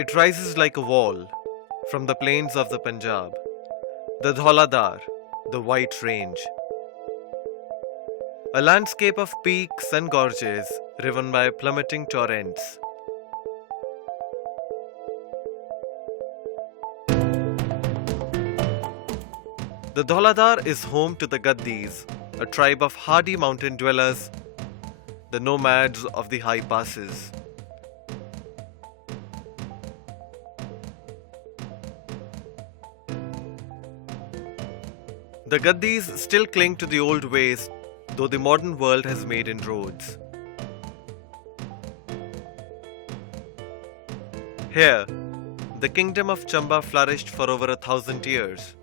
It rises like a wall from the plains of the Punjab, the Dhauladar, the White Range. A landscape of peaks and gorges riven by plummeting torrents. The Dhauladar is home to the Gaddis, a tribe of hardy mountain dwellers, the nomads of the high passes. The Gaddis still cling to the old ways, though the modern world has made inroads. Here, the kingdom of Chamba flourished for over 1,000 years.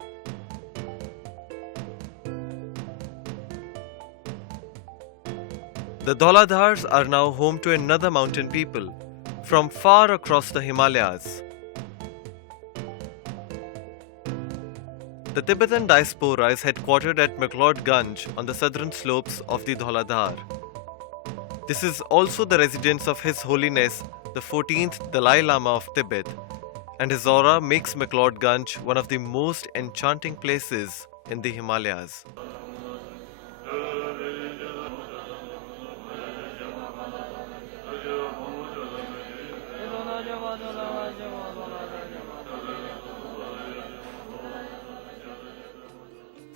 The Dhauladars are now home to another mountain people from far across the Himalayas. The Tibetan diaspora is headquartered at McLeodganj on the southern slopes of the Dhauladar. This is also the residence of His Holiness, the 14th Dalai Lama of Tibet, and his aura makes McLeodganj one of the most enchanting places in the Himalayas.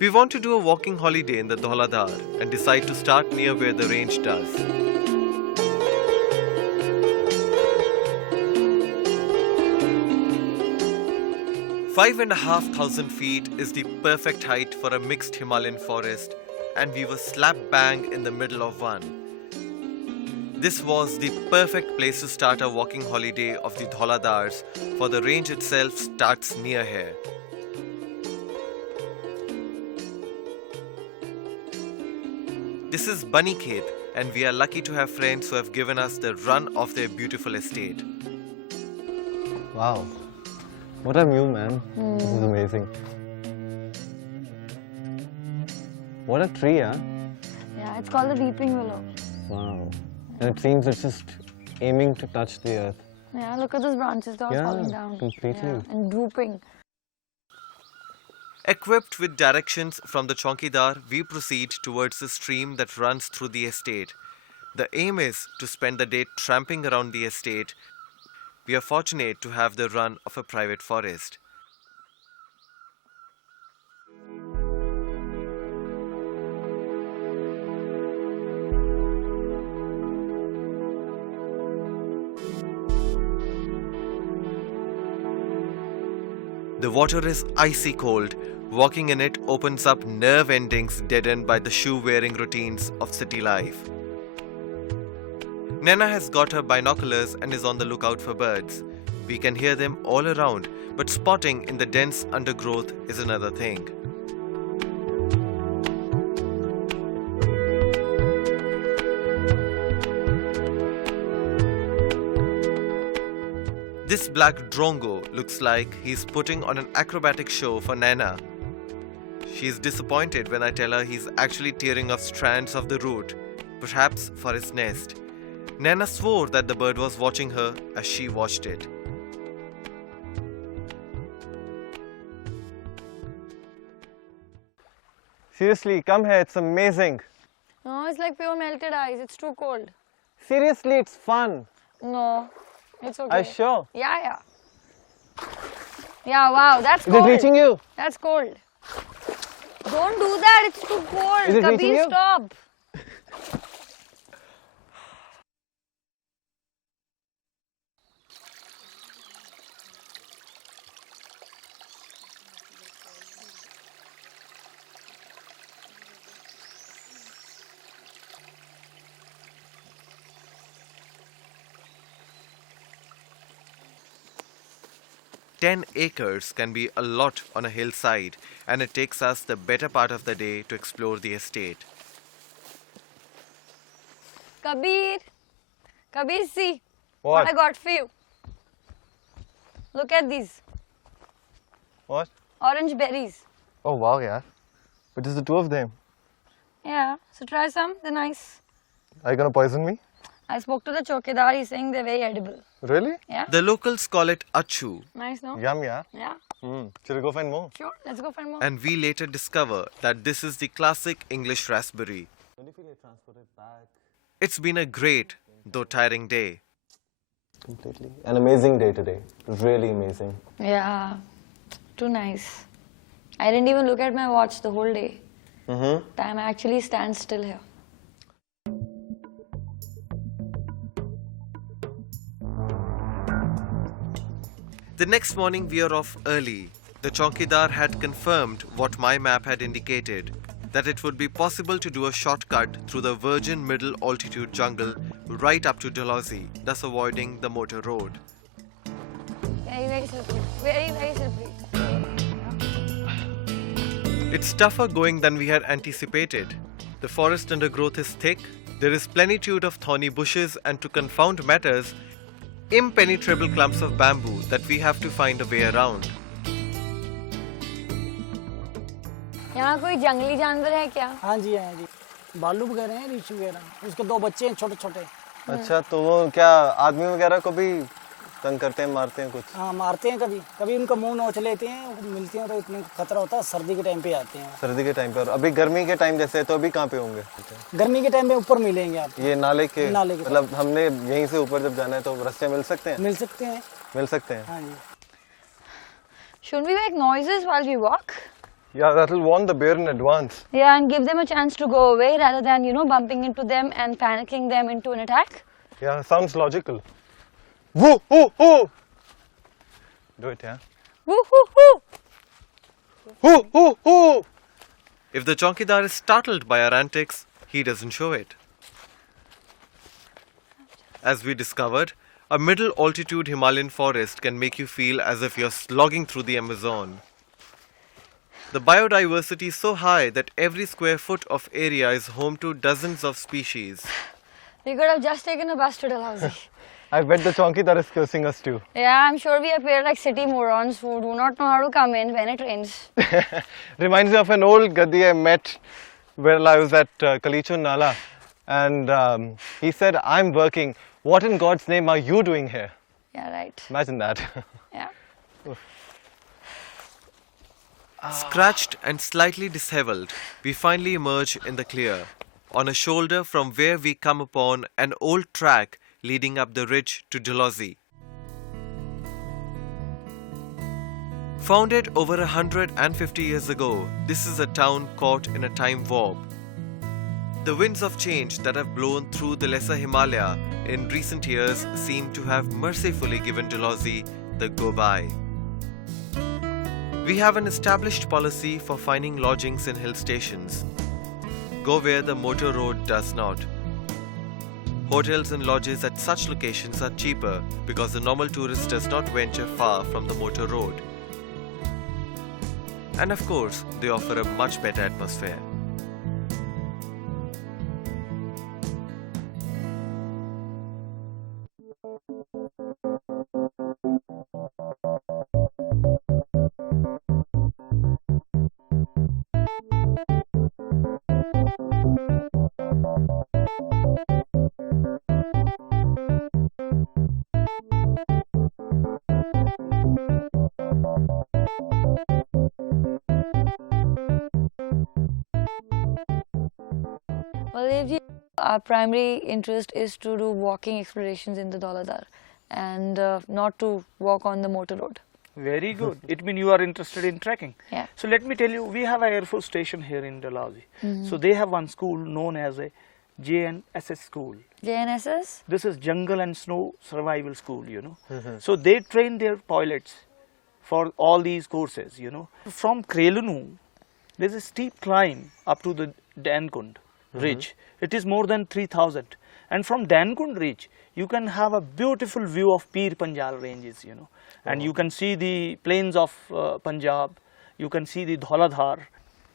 We want to do a walking holiday in the Dhauladar and decide to start near where the range does. Five and a half thousand feet is the perfect height for a mixed Himalayan forest, and we were slap bang in the middle of one. This was the perfect place to start a walking holiday of the Dhauladars, for the range itself starts near here. This is Bunny Khet, and we are lucky to have friends who have given us the run of their beautiful estate. Wow. What a view, man. This is amazing. What a tree, huh? Yeah, it's called the weeping willow. Wow. And it seems it's just aiming to touch the earth. Yeah, look at those branches, they're all falling down. Completely. Yeah, and drooping. Equipped with directions from the Chaukidar, we proceed towards the stream that runs through the estate. The aim is to spend the day tramping around the estate. We are fortunate to have the run of a private forest. The water is icy cold. Walking in it opens up nerve endings deadened by the shoe-wearing routines of city life. Naina has got her binoculars and is on the lookout for birds. We can hear them all around, but spotting in the dense undergrowth is another thing. This black drongo looks like he's putting on an acrobatic show for Naina. She is disappointed when I tell her he's actually tearing off strands of the root, perhaps for his nest. Naina swore that the bird was watching her as she watched it. Seriously, come here. It's amazing. No, it's like pure melted ice. It's too cold. Seriously, it's fun. No, it's okay. Are you sure? Yeah. Yeah, wow, that's Is cold. it reaching you? That's cold. Don't do that, it's too cold. Is it Kabir, reaching you? stop. "10 acres can be a lot on a hillside, and it takes us the better part of the day to explore the estate. Kabir, see What? I got for you. Look at these. What? Orange berries. Oh, wow, yeah. But just the two of them. Yeah, so try some, they're nice. Are you going to poison me? I spoke to the Chaukidar, he's saying they're very edible. Really? Yeah. The locals call it achu, Nice, no? Yum, yeah. Yeah. Should we go find more? Sure. Let's go find more. and we later discover that this is the classic English raspberry. It's been a great, though tiring day. Completely. An amazing day today. Really amazing. Yeah. Too nice. I didn't even look at my watch the whole day. Time actually stands still here. The next morning we are off early. The Chowkidar had confirmed what my map had indicated, that it would be possible to do a shortcut through the virgin middle altitude jungle right up to Dalhousie, thus avoiding the motor road. Very, very slippery. Very, very slippery. It's tougher going than we had anticipated. The forest undergrowth is thick, there is plenitude of thorny bushes, and to confound matters, impenetrable clumps of bamboo that we have to find a way around. यहाँ कोई जंगली जानवर है क्या? हाँ जी भालू वगैरह हैं, रीछ वगैरह, उसके 2 बच्चे हैं छोटे छोटे। अच्छा, तो वो क्या आदमी वगैरह को भी तंग करते हैं, मारते हैं कुछ? हाँ, मारते हैं, कभी कभी उनका मुंह नोच लेते हैं, मिलते हैं तो इतने खतरा होता है। सर्दी के टाइम पे आते हैं। सर्दी के टाइम पे? और अभी गर्मी के टाइम जैसे, तो अभी कहाँ पे होंगे? गर्मी के टाइम में ऊपर मिलेंगे आप। ये नाले के नाले के मतलब हमने यहीं से ऊपर जब जाना है तो रास्ते मिल सकते हैं? मिल सकते हैं। मिल सकते हैं। हाँ जी। Shouldn't we make noises while we walk? Yeah, that will warn the bear in advance. Yeah, and give them a chance to go away rather than, bumping into them and panicking them into an attack. Yeah, sounds logical. Woo, woo, woo. Do it, yeah. Woo hoo hoo! Woo, woo, woo. If the Chowkidar is startled by our antics, he doesn't show it. As we discovered, a middle altitude Himalayan forest can make you feel as if you're slogging through the Amazon. The biodiversity is so high that every square foot of area is home to dozens of species. We could have just taken a bus to Dalhousie. I bet the Chowkidar is cursing us too. Yeah, I'm sure we appear like city morons who do not know how to come in when it rains. Reminds me of an old Gadi I met while I was at Kalichun Nala. And he said, I'm working. What in God's name are you doing here? Yeah, right. Imagine that. Yeah. Scratched and slightly disheveled, we finally emerge in the clear, on a shoulder from where we come upon an old track leading up the ridge to Dalhousie. Founded over 150 years ago, this is a town caught in a time warp. The winds of change that have blown through the lesser Himalaya in recent years seem to have mercifully given Dalhousie the go-by. We have an established policy for finding lodgings in hill stations. Go where the motor road does not. Hotels and lodges at such locations are cheaper because the normal tourist does not venture far from the motor road. And of course, they offer a much better atmosphere. Well, our primary interest is to do walking explorations in the Dauladar and not to walk on the motor road. Very good. It means you are interested in trekking. Yeah. So let me tell you, we have an Air Force station here in Dalhousie. So they have one school known as a JNSS school. JNSS? This is Jungle and Snow Survival School, So they train their pilots for all these courses, From Krelunu, there's a steep climb up to the Dankund ridge. It is more than 3,000. And from Dankund ridge, you can have a beautiful view of Pir Panjal ranges, And you can see the plains of Punjab. You can see the Dhauladhar.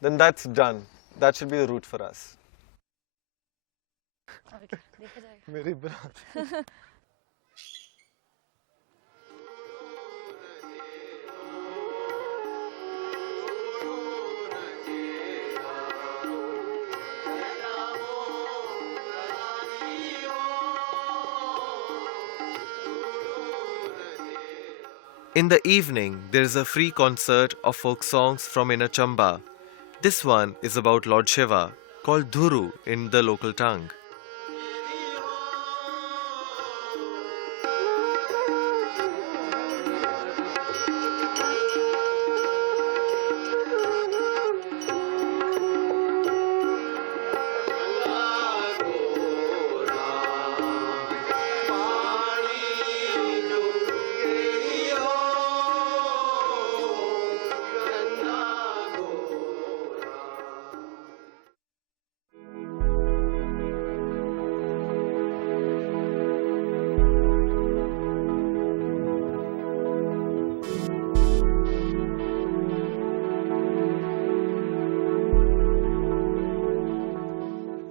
Then that's done. That should be the route for us. मेरी बात In the evening, there is a free concert of folk songs from Inner Chamba. This one is about Lord Shiva, called Dhuru in the local tongue.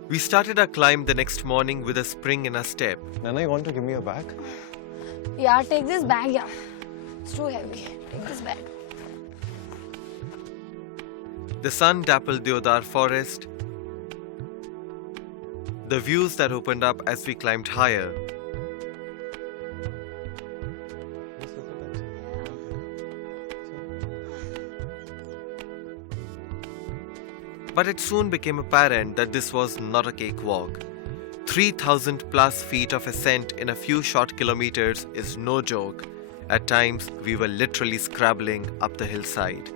We started our climb the next morning with a spring in our step. Nana, you want to give me a bag? Yeah, take this bag, yeah. It's too heavy. Take this bag. The sun dappled Deodar forest. The views that opened up as we climbed higher. But it soon became apparent that this was not a cakewalk. 3,000 plus feet of ascent in a few short kilometers is no joke. At times, we were literally scrabbling up the hillside.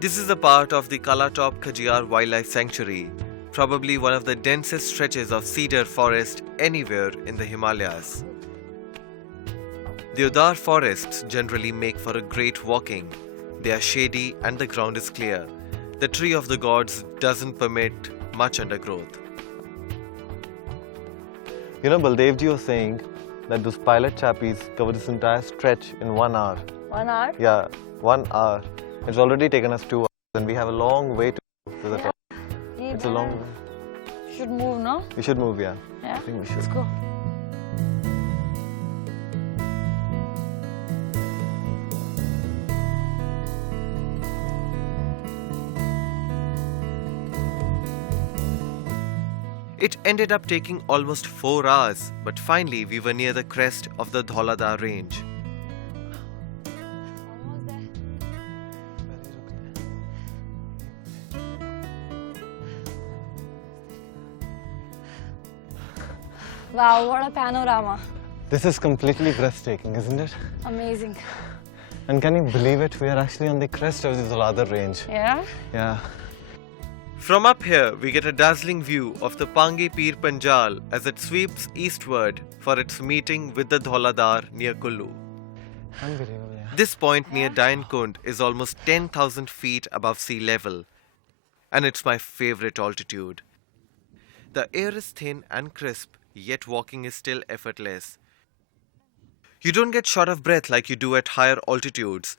This is a part of the Kalatop Khajiyar Wildlife Sanctuary, probably one of the densest stretches of cedar forest anywhere in the Himalayas. Deodar forests generally make for a great walking. They are shady and the ground is clear. The tree of the gods doesn't permit much undergrowth. You know, Baldevji was saying that those pilot chappies cover this entire stretch in 1 hour. 1 hour? Yeah, 1 hour. It's already taken us 2 hours and we have a long way to the top. It's a long way. Should move, no? We should move, yeah. Yeah? I think we should. Let's go. It ended up taking almost 4 hours, but finally we were near the crest of the Dholadar range. Wow, what a panorama. This is completely breathtaking, isn't it? Amazing. And can you believe it? We are actually on the crest of the Dholadar range. Yeah? Yeah. From up here, we get a dazzling view of the Pangi Pir Panjal as it sweeps eastward for its meeting with the Dholadar near Kullu. Unbelievable, yeah. This point near Dayan Kund is almost 10,000 feet above sea level, and it's my favorite altitude. The air is thin and crisp, yet walking is still effortless. You don't get short of breath like you do at higher altitudes.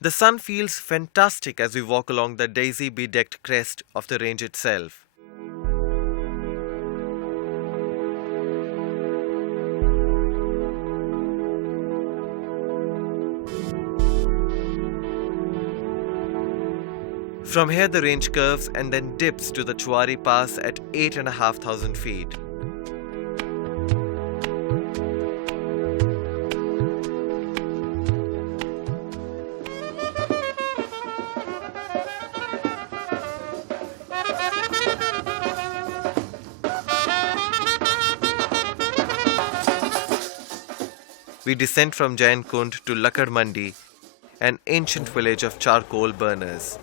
The sun feels fantastic as we walk along the daisy-bedecked crest of the range itself. From here the range curves and then dips to the Chuari Pass at 8,500 feet. We descend from Jain Kund to Lakad Mandi, an ancient village of charcoal burners.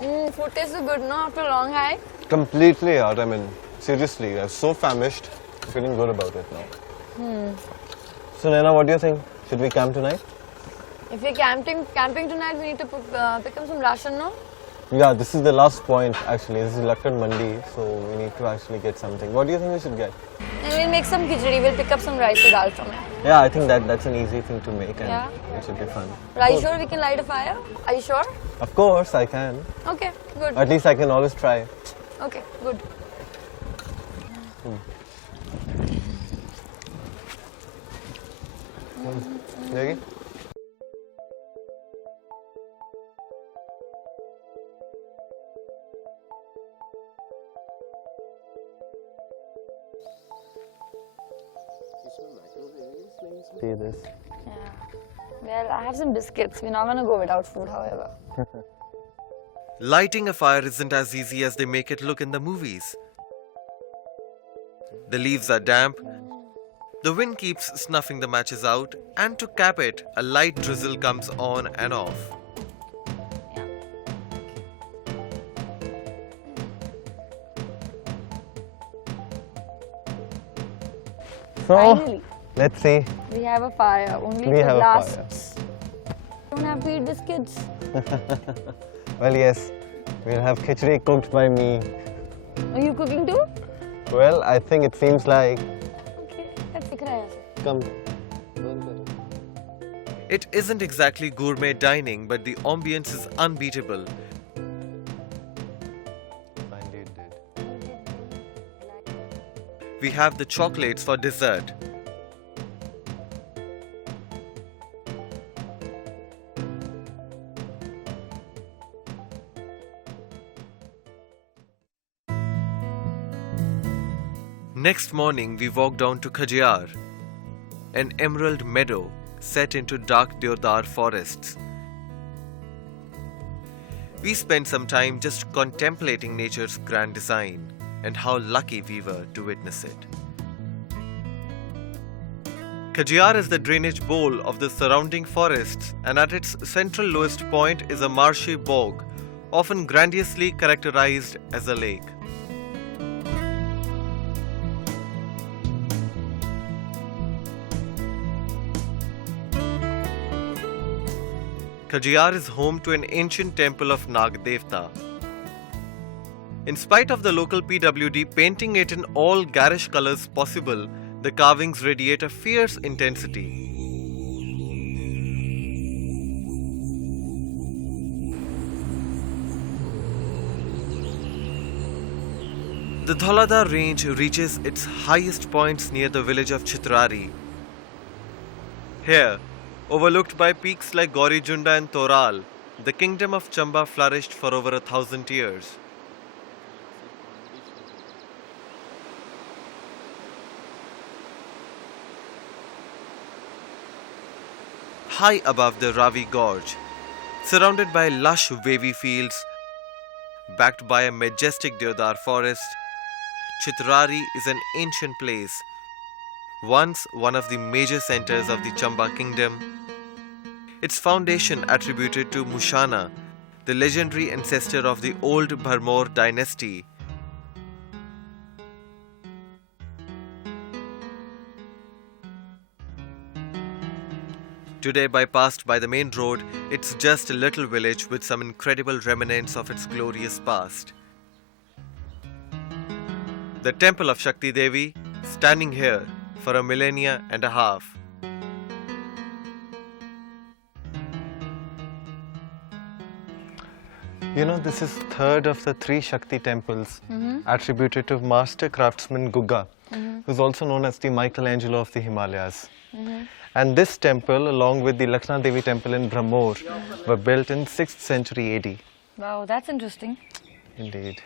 Food tastes so good, no? After a long hike. Completely out. I mean, seriously, I'm so famished. I'm feeling good about it now. So, Naina, what do you think? Should we camp tonight? If we're camping tonight, we need to pick up some ration, no? Yeah, this is the last point actually. This is Lakad Mandi, so we need to actually get something. What do you think we should get? And we'll make some khichdi. We'll pick up some rice or dal from it. Yeah, I think that's an easy thing to make and Yeah. it should be fun. But are you sure we can light a fire? Are you sure? Of course, I can. Okay, good. At least I can always try. Okay, good. Jackie? See this. Yeah. Well, I have some biscuits. We're not gonna go without food, however. Lighting a fire isn't as easy as they make it look in the movies. The leaves are damp, the wind keeps snuffing the matches out, and to cap it, a light drizzle comes on and off. So, Finally, let's see. we have a fire. Only We if have it a fire. lasts. Don't have to eat biscuits. Well, yes, we'll have khichdi cooked by me. Are you cooking too? Well, I think it seems like. Okay, let's take it. Come. It isn't exactly gourmet dining, but the ambience is unbeatable. Indeed did. We have the chocolates for dessert. Next morning, we walk down to Khajiar, an emerald meadow set into dark deodar forests. We spent some time just contemplating nature's grand design and how lucky we were to witness it. Khajiar is the drainage bowl of the surrounding forests, and at its central lowest point is a marshy bog, often grandiosely characterized as a lake. Khajiar is home to an ancient temple of Nag Devta. In spite of the local PWD painting it in all garish colors possible, the carvings radiate a fierce intensity. The Dholadar range reaches its highest points near the village of Chitrari. Here, overlooked by peaks like Gauri-Junda and Toral, the kingdom of Chamba flourished for over 1,000 years. High above the Ravi Gorge, surrounded by lush wavy fields, backed by a majestic deodar forest, Chitrari is an ancient place, once one of the major centers of the Chamba kingdom. Its foundation attributed to Mushana, the legendary ancestor of the old Bharmor dynasty. Today, bypassed by the main road, it's just a little village with some incredible remnants of its glorious past. The temple of Shakti Devi, standing here for a millennia and a half. You know, this is third of the 3 Shakti temples attributed to master craftsman Gugga, who's also known as the Michelangelo of the Himalayas. And this temple, along with the Lakshmi Devi temple in Brahmor, were built in 6th century AD. Wow, that's interesting. Indeed.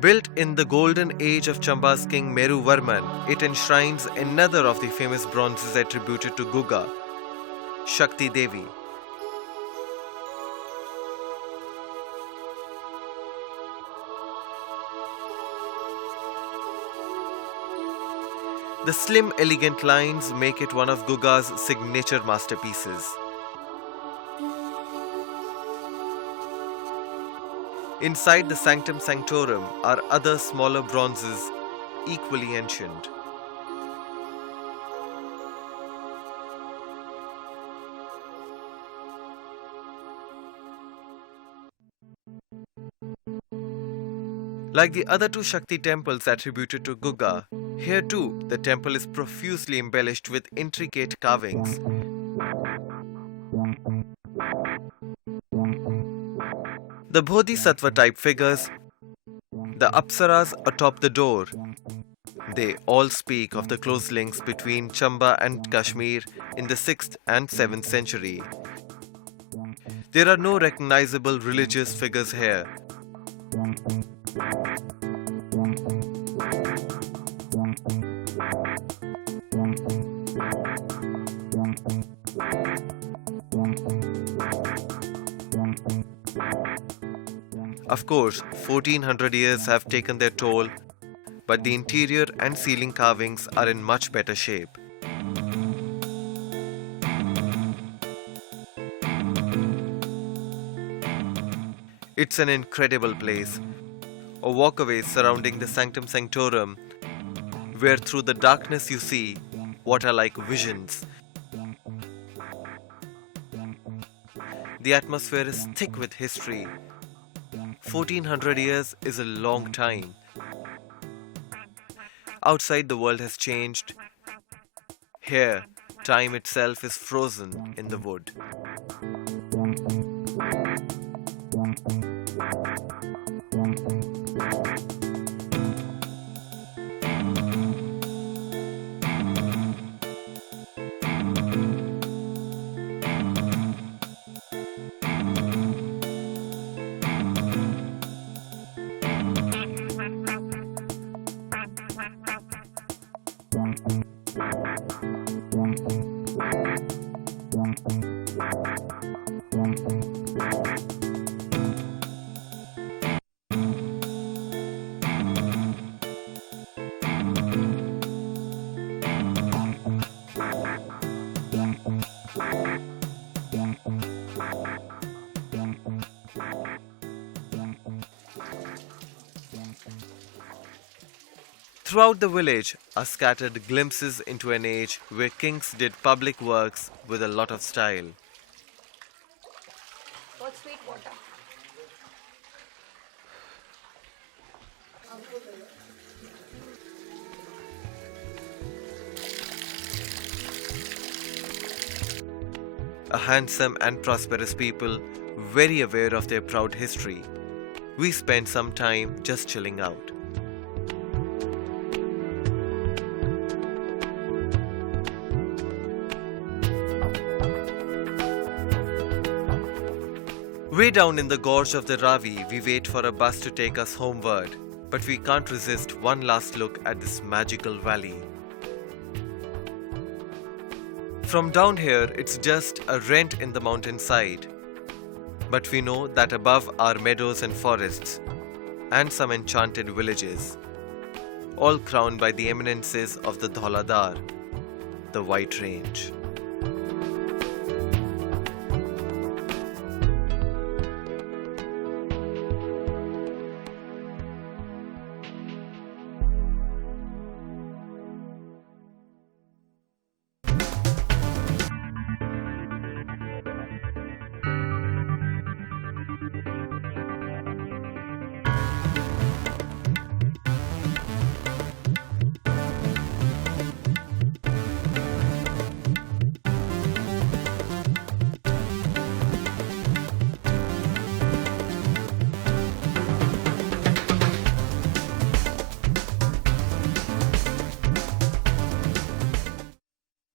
Built in the golden age of Chamba's king Meru Varman, it enshrines another of the famous bronzes attributed to Gugga, Shakti Devi. The slim, elegant lines make it one of Gugga's signature masterpieces. Inside the Sanctum Sanctorum are other smaller bronzes, equally ancient. Like the other 2 Shakti temples attributed to Gugga, here too the temple is profusely embellished with intricate carvings. The Bodhisattva type figures, the Apsaras atop the door, they all speak of the close links between Chamba and Kashmir in the 6th and 7th century. There are no recognizable religious figures here. Of course, 1400 years have taken their toll, but the interior and ceiling carvings are in much better shape. It's an incredible place, a walkway surrounding the Sanctum Sanctorum, where through the darkness you see what are like visions. The atmosphere is thick with history. 1400 years is a long time. Outside, the world has changed. Here, time itself is frozen in the wood. Throughout the village are scattered glimpses into an age where kings did public works with a lot of style. What's sweet water? A handsome and prosperous people, very aware of their proud history. We spent some time just chilling out. Way down in the gorge of the Ravi, we wait for a bus to take us homeward, but we can't resist one last look at this magical valley. From down here, it's just a rent in the mountainside. But we know that above are meadows and forests, and some enchanted villages, all crowned by the eminences of the Dhauladar, the White Range.